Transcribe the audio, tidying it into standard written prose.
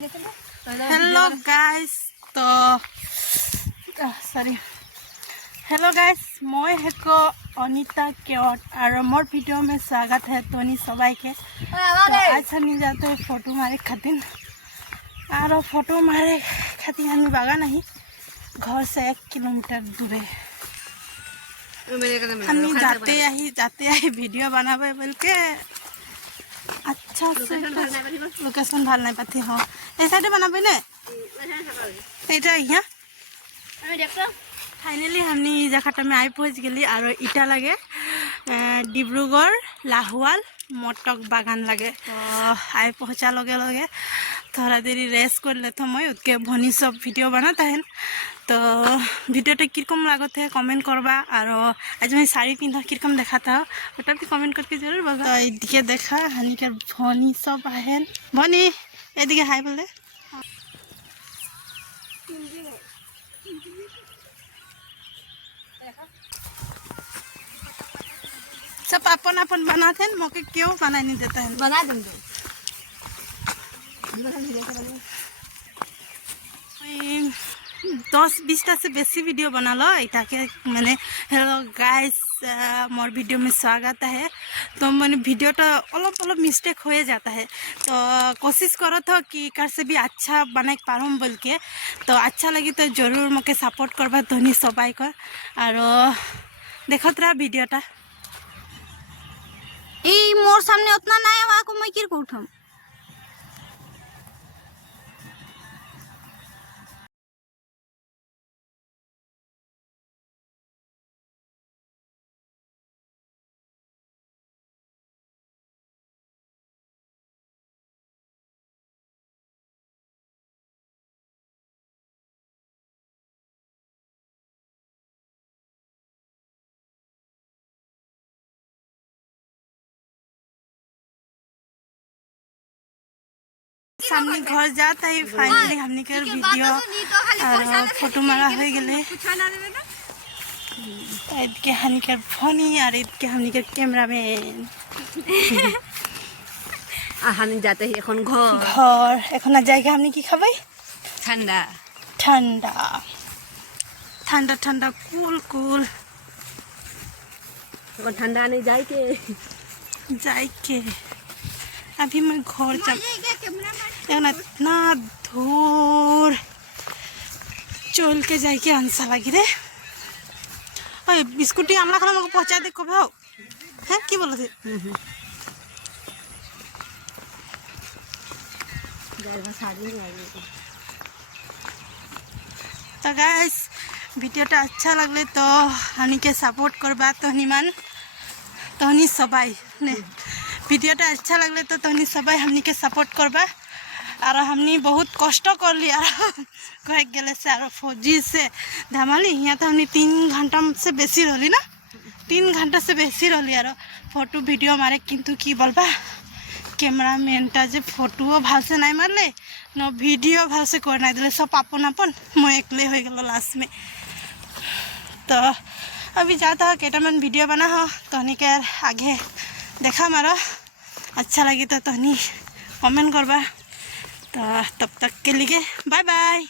Hello guys तो sorry hello guys मैं हेको अनिता केवट और मोर वीडियो में स्वागत है तोनी सबाई के। तो आज हम जाते हैं फोटो मारे खातिर और फोटो मारे खातिर हम बागा नहीं घर से 1 किलोमीटर दूर है। हम जाते ही वीडियो बनाबे बोल के अच्छा से लोकेशन ভাল নাই পাতি হ এই সাইডে বানাবে না এইটা ইয়া আমি দেখো ফাইনালি हमनी ई जगह में आई पहुँच गली और इटा लगे डिब्रुगढ़ लाहुआल मटक बागान लगे। तो आई पहुँचा लगे लगे थोड़ा देरी रेस्ट कर लेते मैं उसके भनी सब वीडियो बनाता है। तो वीडियोटा किरकम लागत है कमेंट करवा और आज मैं साड़ी पिंधा किरकम देखाता ओटा भी कमेंट करके जरूर बगा। एदिके देखा हानिकर भनी सब आहेन भनी एदिके हाय बोले सब अपन अपन बनाते हैं मौके क्यों बना नहीं देता है बना देंगे 10-20टा से बेसी वीडियो बना लो इटा के मैंने हेलो गाइस मोर वीडियो में स्वागत है। तो मैंने वीडियो तो अलग मिस्टेक हो जाता है तो कोशिश करो तो कि कर से भी अच्छा बना पारूँ बोल के। तो अच्छा लगी तो जरूर मोके सपोर्ट करवा धनी सबाई को और देखत रहा वीडियोटा मोर सामने उतना ना है वहाँ को मैं किर को उठाऊं। सामने घर जाता ही फाइनली हमने के वीडियो और फोटो मारा हो गए के हमने के फोनी और के हमने के कैमरामैन हम जाते ही এখন घर এখন जाएगा हमने की खबाई ठंडा ठंडा ठंडा ठंडा कूल कूल এখন ठंडा नहीं जाए के अभी मैं घर जा इतना दूर चल के जाए के आंसा लगी रे स्कूटी आमला खाना मुझे पहुँचा दे कब हाँ कि बोलो थे तो गाइस वीडियोटा अच्छा लगले तो हनी के सपोर्ट करवा तहनी सबाई ने वीडियोटा अच्छा लगले तो तहनी सबाई हमनी के सपोर्ट करवा और हमनी बहुत कष्ट कर लिया कह गले से और फौजी से धमाली यहाँ तो हमनी 3 घंटा से बेसी रही ना 3 घंटा से बेसी रही और फोटो वीडियो मारे किंतु की बोलबा कैमरामैनटा जो फोटो भाल से नहीं मारले न वीडियो भाल से कर ना दिले सब अपन अपन मैं एकले हो गल लास्ट में। तो अभी जाता है केटामान वीडियो बना हो तहनी के आगे देखा मारो अच्छा लगे तो तहनी कमेंट करवा। तो तब तक के लिए बाय बाय।